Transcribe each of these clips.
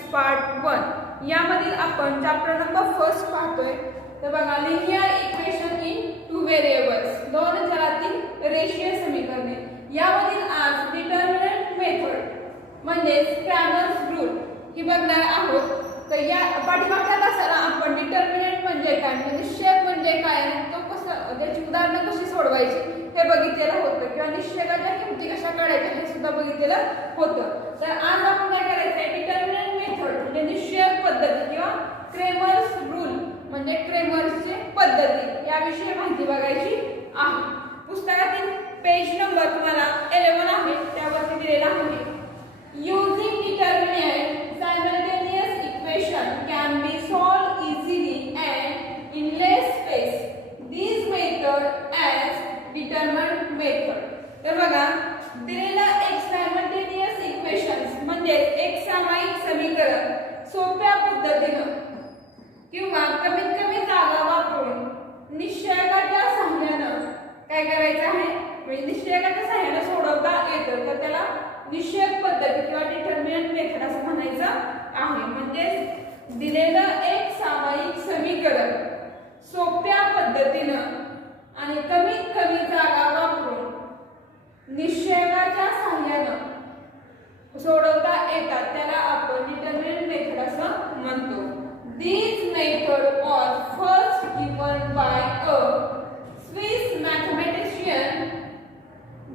Mathematics part 1 यामधील आपण chapter number first पाहतोय. तर बघा, linear equation in two variables, दोन चलातील रेषीय समीकरणे. यामधील आज डिटर्मिनंट मेथड म्हणजे क्रॅमर्स रूल ही बघणार आहोत. तर या पाठीमागच्या तासाला आपण डिटर्मिनंट म्हणजे काय, म्हणजे निश्चयक म्हणजे काय, तो कसं, त्याची उदाहरणं कशी सोडवायची हे बघितलेलं होतं, किंवा निश्चयकाच्या किमती कशा काढायच्या हे सुद्धा बघितलेलं होतं. तर आज आपण काय करायचंय, डिटर्मिनंट मेथड म्हणजे निश्चयक पद्धती किंवा क्रेमर्स रूल म्हणजे क्रेमर्सची पद्धती याविषयी माहिती बघायची आहे. पुस्तकातील पेज नंबर तुम्हाला 11 आहे, त्यावरती दिलेला आहे. Using determinant simultaneous equation can be solved easily and in less space. These method as determinant method. तर बघा, दिलेला एक simultaneous equations म्हणजे एक सामायिक समीकरण सोप्या पद्धतीने किंवा कमीत कमी जागा वापरून निश्चयकाच्या सहाय्याने काय करायचं आहे, म्हणजे निश्चयकाच्या सहाय्याने सोडवता येतं. तर त्याला निश्चयक पद्धती किंवा डिटर्मिनंट मेथड असं म्हणायचं आहे. म्हणजे दिलेलं एक सामायिक समीकरण सोप्या पद्धतीनं आणि कमीत कमी जागा वापरून निश्चयकाच्या सहाय्याने सोडवता येतात, त्याला आपण डिटर्मिनंट मेथड असं म्हणतो. These method was first given by a Swiss mathematician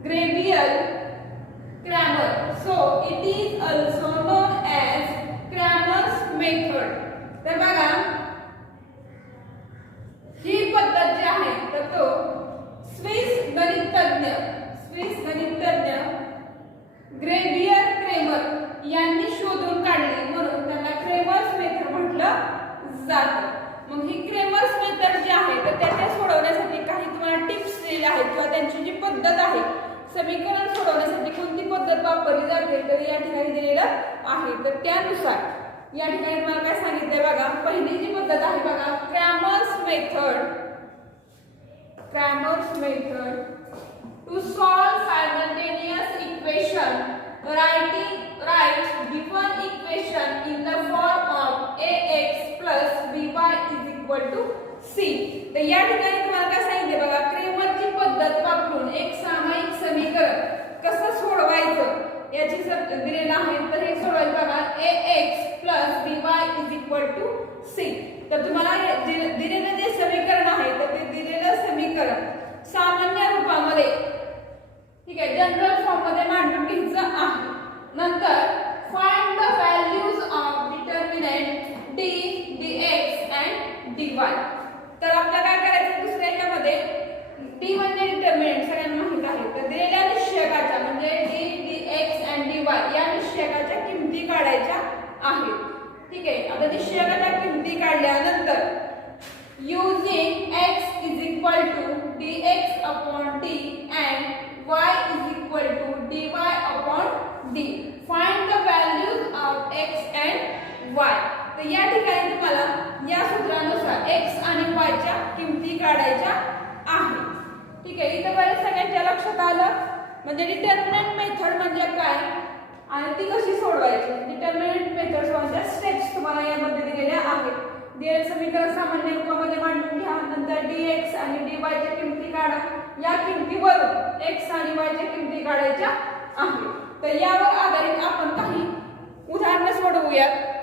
Gabriel Cramer. So it is also known as Cramer's method. तर बघा, ही पद्धत जी आहे तर तो स्विस गणितज्ञ ग्रेबियर क्रेमर यांनी शोधून काढली, म्हणून त्यांना क्रेमर्स मेथड म्हटलं जातं. मग ही क्रेमर्स मेथड जी आहे तर त्याच्या सोडवण्यासाठी काही तुम्हाला टिप्स दिलेल्या आहेत, किंवा त्यांची जी पद्धत आहे समीकरण सोडवण्यासाठी कोणती पद्धत वापरली जाते तर या ठिकाणी दिलेलं आहे. तर त्यानुसार या ठिकाणी तुम्हाला काय सांगितलंय बघा, पहिली जी पद्धत आहे बघा, Cramer's method to solve simultaneous equation. Write given equation in the form of ax plus by is equal to c. तर या ठिकाणी तुम्हाला काय सांगितले बघा, क्रेमरची पद्धत वापरून एक सामायिक समीकरण कसं सोडवायचं याची दिलेलं आहे. तर हे सोडवायचं बघा, ax plus by is equal to c. तर तुम्हाला दिलेलं जे समीकरण आहे तर ते दिलेलं समीकरण सामान्य रूपामध्ये, ठीक आहे, जनरल फॉर्म मध्ये मांडून घ्यायचं आहे. नंतर find the values of determinant d, dx and dy. तर आपल्याला काय करायचं, दुसऱ्या यामध्ये d म्हणजे डिटर्मिनंट सगळ्यांना माहित आहे. तर दिलेल्या निश्चयकाच्या म्हणजे d, dx and dy या निश्चयकाच्या किमती काढायच्या आहेत. ठीक आहे, आता निश्चयकाच्या किमती काढल्यानंतर using x is equal to dx upon d and y is equal to dy upon d. Find the values of x and y. तर या ठिकाणी तुम्हाला या सूत्रानुसार x आणि y च्या किमती काढायच्या आहेत. ठीक आहे, इथं बरेच सगळ्यांच्या लक्षात आलं म्हणजे डिटर्मिनंट मेथड म्हणजे काय आणि ती कशी सोडवायची. डिटर्मिनंट मेथड सोडवण्याच्या स्टेप्स तुम्हाला यामध्ये दिलेल्या आहेत. दिलेलं समीकरण सामान्य रूपामध्ये मांडून घ्या, नंतर dx आणि dy च्या किमती काढा, या किमतीवरून x आणि y च्या किमती काढायच्या आहेत. तर यावर आधारित आपण काही उदाहरणे सोडवूयात.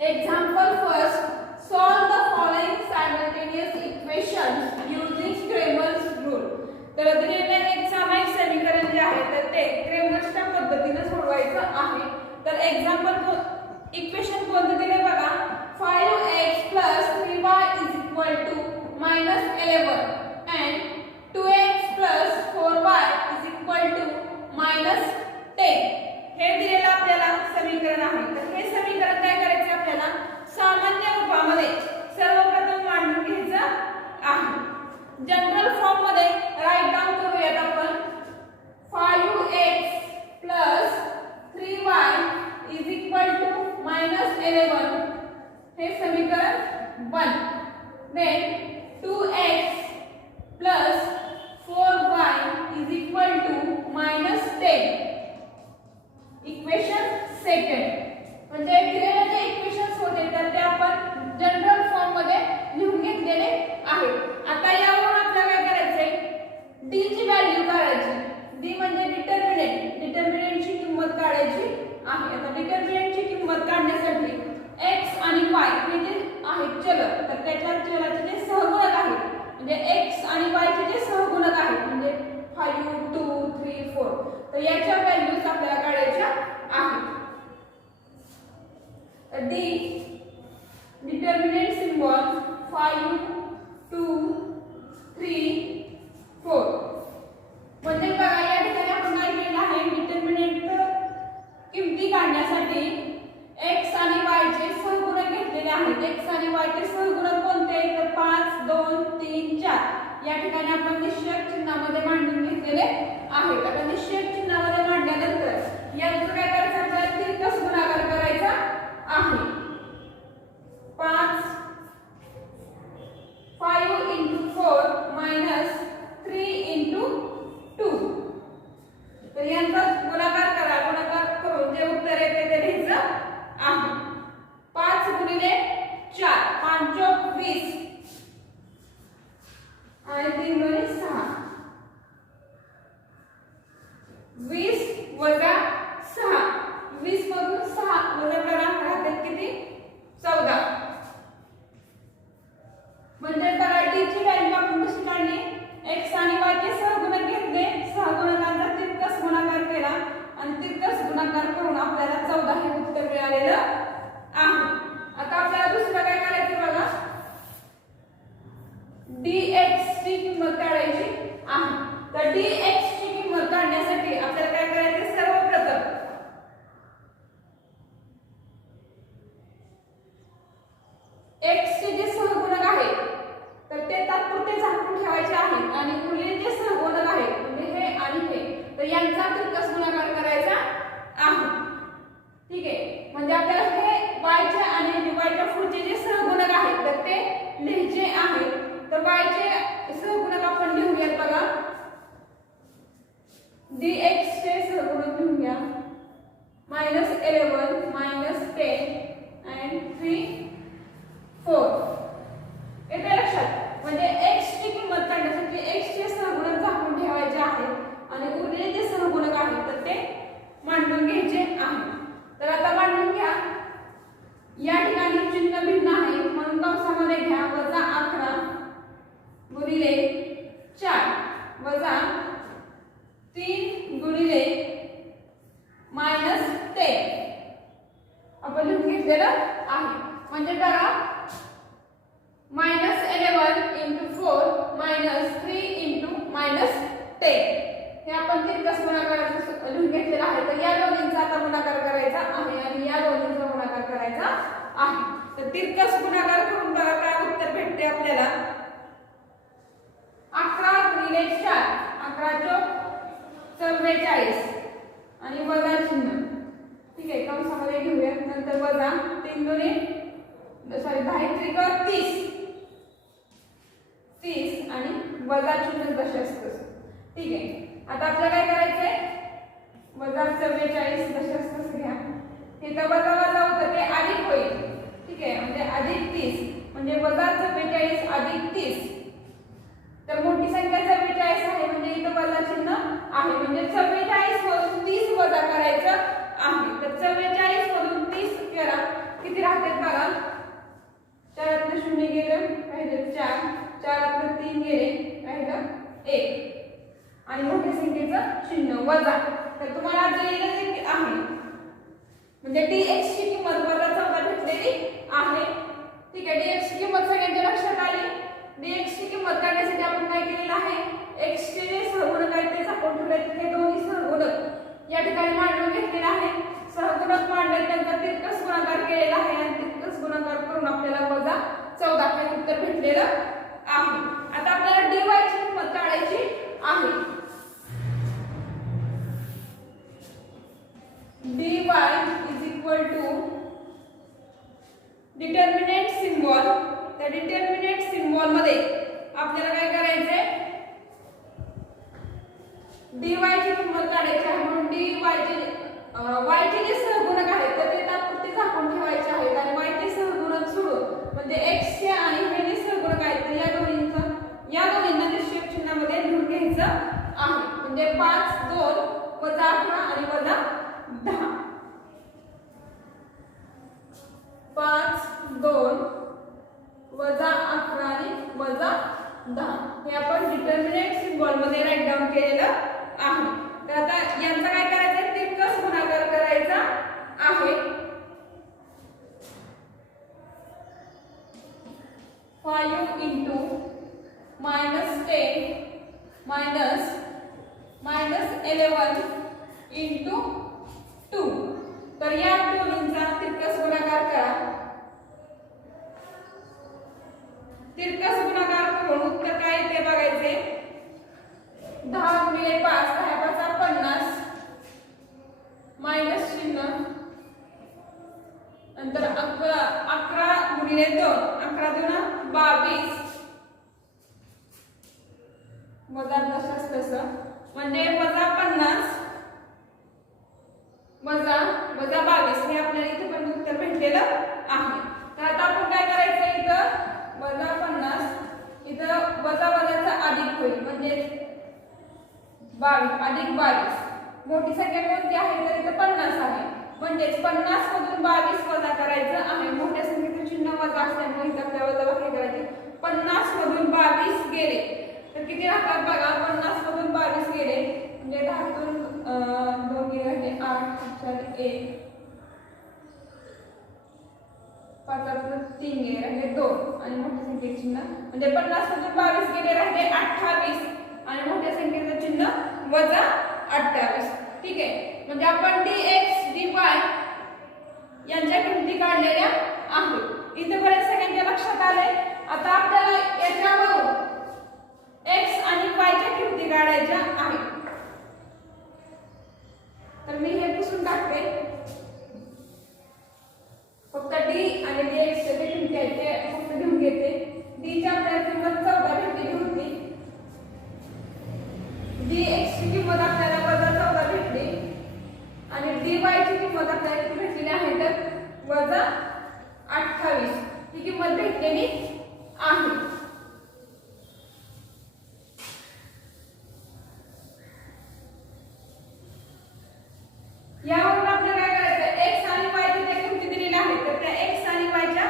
Example first, solve the following simultaneous equations using Cramer's rule. तर दिलेलं एक सामायिक समीकरण जे आहे तर ते क्रेमर्सच्या पद्धतीने सोडवायचं आहे. तर एक्झाम्पल इक्वेशन कोणतं दिले बघा, 5x plus 3y is equal to -11 and 2x plus 4y is equal to -10. हे दिलेलं आपल्याला समीकरण आहे. तर हे समीकरण काय करायचं आपल्याला सामान्य रूपामध्ये सर्वप्रथम मांडून घ्यायचं आहे. जनरल फॉर्म मध्ये राईट डाऊन करूयात आपण. 5x plus 3y is equal to -11 हे समीकरण 1. then 2x plus 4y is equal to -10 equation 7. Second. म्हणजे दिलेले जे इक्वेशन्स होते तर ते आपण जनरल फॉर्म मध्ये लिहून घेतलेले आहेत. आता यावरून आपल्याला काय करायचंय, d ची व्हॅल्यू काढायची. d म्हणजे डिटर्मिनंटची किंमत काढायची आहे. आता डिटर्मिनंटची किंमत काढण्यासाठी x आणि y हे जे आहेत चल तर त्याच्या चलाचे जे सहगुणक आहेत म्हणजे x आणि y चे जे सहगुणक आहेत म्हणजे 5 2 3 4 तर याच्या व्हॅल्यूज आपल्याला काढायच्या आहेत. D determinant symbol 5 2 3 4 म्हणजे बघा या ठिकाणी आपण काय केलं आहे, डिटर्मिनंट किमती काढण्यासाठी x आणि y चे सहगुणक घेतलेले आहेत. x आणि y चे सहगुणक कोणते तर 5 2 3 4 या ठिकाणी आपण निश्चयक चिन्हामध्ये मांडून घेतलेले आहेत. आता निश्चयक चिन्हामध्ये मांडल्यानंतर यांचं काय करायचं, आपल्याला तिरकस गुणाकार करायचा आहे. 5 into 4 minus 3 into 2 तर यांचा गुणाकार करा. गुणाकार करून जे उत्तर येते ते लिहायचं आहे. 5 गुणिले 4 5 चौक 20 आणि 3 गुणिले 6 20 वजा 6 20 मधून 6 वजा करा राहते किती 14 म्हणजे बघा d ची व्हॅल्यू आपण कशी काढली, x आणि y चे सहगुणक घेतले, सहगुणकांचा तिरकस गुणाकार केला आणि तिरकस गुणाकार करून आपल्याला 14 हे उत्तर मिळालेलं आहे. आता आपल्याला दुसरं काय करायचं बघा, dx ची किंमत काढायची आहे. तर dx ची किंमत काढण्यासाठी आपल्याला काय करायचं, सर्वप्रथम x चे जे सहगुणक आहेत तर ते तात्पुरते झाकून ठेवायचे आहेत आणि उरलेले जे सहगुणक आहेत म्हणजे हे आणि हे तर यांचा तिरकस गुणाकार करायचा आहे. ठीक आहे, म्हणजे आपल्याला हे y चे आणि y च्या पुढचे जे सहगुणक आहेत तर ते लिहायचे आहेत. तर y चे सहगुणक आपण लिहूयात बघा, dx चे सहगुणक लिहूया -11 -10 and 3 4 येते लक्षात. म्हणजे x ची किंमत काढण्यासाठी x चे सहगुणक झाकून ठेवायचे आहेत आणि उरलेले जे सहगुणक आहेत तर ते मांडून घ्यायचे आहेत. तर आता मांडून घ्या. या ठिकाणी चिन्ह भिन्न आहे म्हणून कंसामध्ये घ्या -11 गुणिले 4 वजा 3 गुणिले -10 आपण लिहून घेतलेलं आहे. म्हणजे बघा -11 into 4 minus 3 into -10 हे आपण तिरकस गुणाकाराचं लिहून घेतलेलं आहे. तर या दोन्हींचा आता गुणाकार करायचा आहे आणि या दोन्हींचा गुणाकार करायचा आहे. तर तिरकस गुणाकार करून बघा काय उत्तर भेटते आपल्याला, 11 गुणिले 4 11 चौक 44 आणि वजा चिन्ह. ठीक आहे, कंसामध्ये घेऊया. नंतर वजा 3 दुणे 10 त्रिक 30 आणि वजा चिन्ह कसे असतं. ठीक आहे, आता आपल्याला काय करायचंय, वजा 44 कसे असतं घ्या. हे तर वजा वजा होतं ते अधिक होईल. ठीक आहे, म्हणजे अधिक 30 म्हणजे वजा 44 अधिक 30 तर मोठी संख्या 44 आहे म्हणजे इथं वजा चिन्ह आहे. म्हणजे 44 मधून 30 वजा करायचं आहे. तर 44 मधून 30 करा किती राहतात बघा, 4 0 गेलं राहिलं 4 4 3 गेले राहिलं 1 आणि मोठ्या संख्येचं चिन्ह वजा. तर तुम्हाला दिलेलं आहे म्हणजे dx ची किंमत वजा 14 भेटलेली आहे. ठीक आहे, dx ची किंमत सगळ्यांच्या लक्षात आली. dx ची किंमत काढण्यासाठी आपण काय केलेलं आहे, x चे जे सहगुणक आहेत ते आपण ठेवले. हे दोन्ही सहगुणक या ठिकाणी मांडून घेतलेले आहे. सहगुणक मांडले त्यांचा तिरकस गुणाकार केलेला आहे आणि तिरकस गुणाकार करून आपल्याला वजा 14 हे उत्तर भेटलेलं आहे. आता आपल्याला dy ची किंमत काढायची आहे. dy is equal to determinant symbol. त्या डिटर्मिनंट सिम्बॉल मध्ये आपल्याला काय करायचंय, dy ची किंमत काढायची आहे. म्हणून dy चे y चे जे सहगुणक आहेत 5 2 वजा 11 आणि वजा 10 हे आपण डिटर्मिनंट सिम्बॉल मध्ये राईट डाऊन केलेलं आहे. तर आता यांचा काय करायचं तिरकस गुणाकार करायचा आहे. 5 into -10 -11 into 2. तर या दोन्हींचा तिरकस गुणाकार करा. तिरकस गुणाकार करून उत्तर काय येते बघायचे. 10 गुणिले 5 10 5 50 मायनस चिन्ह नंतर 11 गुणिले 2 11 दूना 22 वजा तसंच तसं म्हणजे वजा 50 वजा 22 हे आपल्याला इथे पण उत्तर भेटलेलं आहे. तर आता आपण काय करायचं इथं वजा 50 इथं वजा वजाचा अधिक होईल म्हणजे 22 अधिक 22 मोठी संख्या कोणती आहे तर इथं 50 आहे म्हणजे 50 मधून 22 वजा करायचं आहे. मोठ्या संख्येचं चिन्ह वजा असल्यामुळे इथं आपल्याला वजाबाकी करायची. 50 मधून 22 गेले तर किती राहतात बघा. 50 मधून 22 गेले म्हणजे 10 तून 2 गेले 8 4 1 5 3 गेले राहिले 2 आणि मोठ्या संख्येचे चिन्ह म्हणजे 50 मधून 22 गेले राहिले 28 आणि मोठ्या संख्येचं चिन्ह वजा 28. ठीक आहे म्हणजे आपण dx dy यांच्या किमती काढलेल्या आहेत. इथे बरेच सगळ्यांच्या लक्षात आले. आता आपल्याला याच्यावरून x आणि y च्या किमती काढायच्या आहेत. तर मी हे पुसून टाकते. फक्त d आणि dx च्या किमती आहेत ते फक्त घेऊन घेते. d ची आपल्याला किंमत 14 भेटली होती. dx ची किंमत आपल्याला वजा 14 भेटली आणि dy ची किंमत आपल्याला किती भेटलेली आहे तर वजा 28 ही किंमत भेटलेली आहे. यावरून आपल्याला काय करायचं x आणि y च्या किमती दिलेल्या आहेत तर त्या x आणि y च्या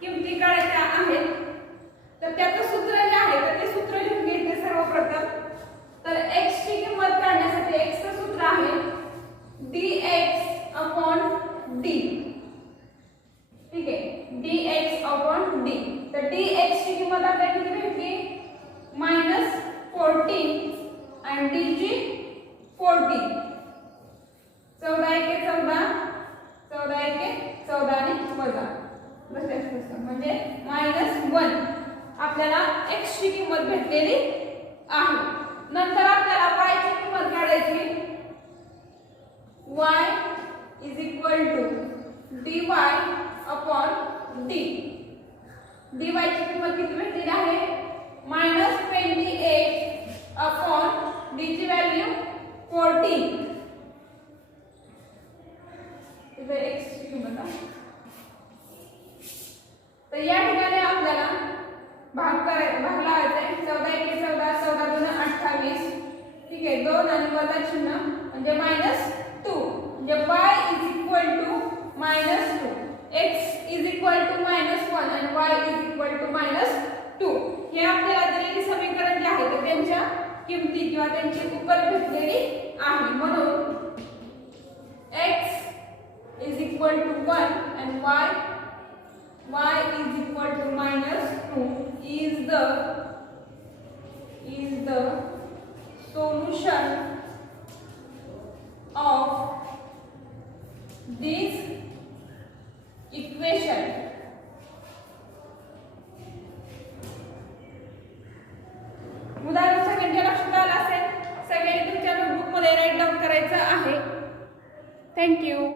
किमती काढायच्या आहेत. तर त्याचं सूत्र जे आहे तर ते सूत्र लिहून घ्यायचे सर्वप्रथम. तर x ची किंमत काढण्यासाठी x चं सूत्र आहे dx d. ठीक आहे dx d. तर dx ची किंमत आपल्याला किती भेटली -14 आणि d ची 14. 14 एके 14 14 एके 14 आणि वजा तसं म्हणजे -1 आपल्याला x ची किंमत भेटलेली आहे. नंतर आपल्याला y ची किंमत काढायची. y dy d. dy ची किंमत किती भेटलेली आहे -28 d ची व्हॅल्यू 14. इथे x ची किंमत आहे. तर या ठिकाणी आपल्याला भाग लावायचा आहे. 14 एके 14 14 दूने 28. ठीक आहे 2 आणि वजा चिन्ह म्हणजे -2 म्हणजे y -2 x -1 आणि y -2 हे आपल्याला दिलेली समीकरण जे आहे तर त्यांच्या किमती किंवा त्यांची उकल भेटलेली आहे. म्हणून x =1 and y -2 is the solution of these